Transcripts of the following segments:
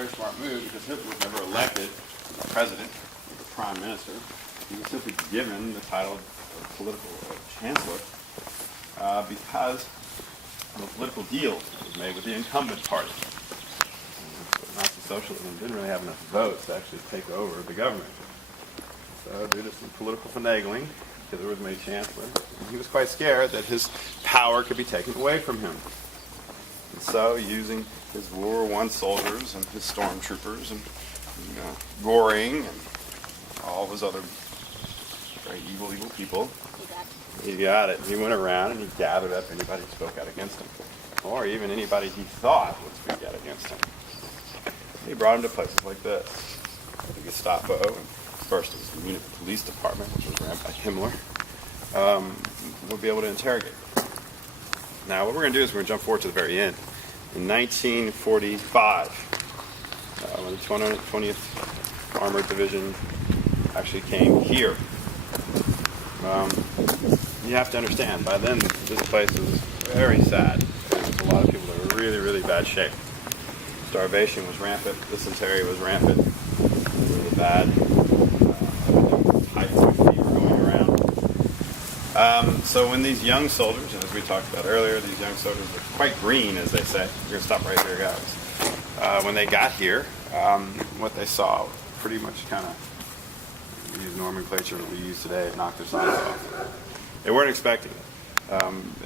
very smart move because Hitler was never elected as president or the prime minister. He was simply given the title of political chancellor because of a political deal that was made with the incumbent party. Nazi socialism didn't really have enough votes to actually take over the government. So due to some political finagling, Hitler was made chancellor. And he was quite scared that his power could be taken away from him. And so, using his World War I soldiers and his stormtroopers and Goring and all of his other very evil people, he got it. He went around and he gathered up anybody who spoke out against him, or even anybody he thought would speak out against him. He brought him to places like this, the Gestapo, and first it was the Munich Police Department, which was ran by Himmler, would be able to interrogate. Now, what we're going to do is we're going to jump forward to the very end. In 1945, when the 20th Armored Division actually came here, you have to understand, by then this place was very sad. There was a lot of people that were really, really bad shape. Starvation was rampant, dysentery was rampant, really bad. Typhoid fever going around. So when these young soldiers, and as we talked about earlier, these young soldiers were quite green, as they say. We're going to stop right here, guys. When they got here, what they saw pretty much kind of, use nomenclature that we use today, it knocked their socks off. They weren't expecting it.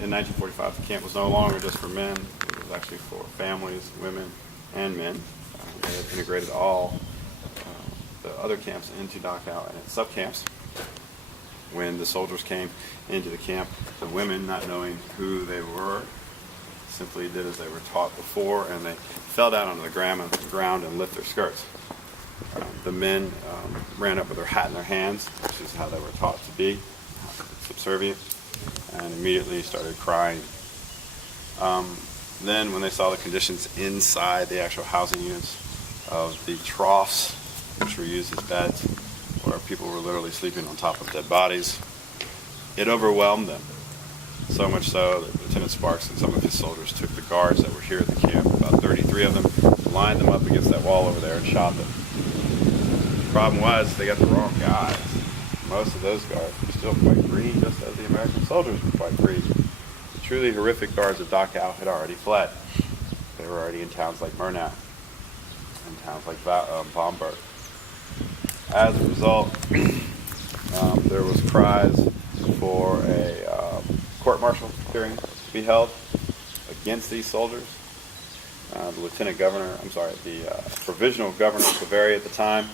In 1945, the camp was no longer just for men. It was actually for families, women, and men. They had integrated all the other camps into Dachau and its subcamps. When the soldiers came into the camp, the women, not knowing who they were, simply did as they were taught before, and they fell down onto the ground and lift their skirts. The men ran up with their hat in their hands, which is how they were taught to be, subservient, and immediately started crying. Then when they saw the conditions inside the actual housing units of the troughs, which were used as beds, where people were literally sleeping on top of dead bodies, it overwhelmed them. So much so that Lieutenant Sparks and some of his soldiers took the guards that were here at the camp, about 33 of them, lined them up against that wall over there and shot them. The problem was they got the wrong guys. Most of those guards were still quite green, just as the American soldiers were quite green. The truly horrific guards of Dachau had already fled. They were already in towns like Murnau and towns like Bamberg. As a result, there was cries for a court-martial hearing to be held against these soldiers. The provisional governor of Bavaria at the time,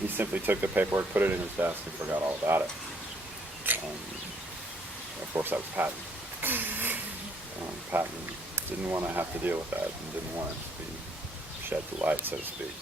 he simply took the paperwork, put it in his desk, and forgot all about it. Of course, that was Patton. Patton didn't want to have to deal with that and didn't want it to be shed to light, so to speak.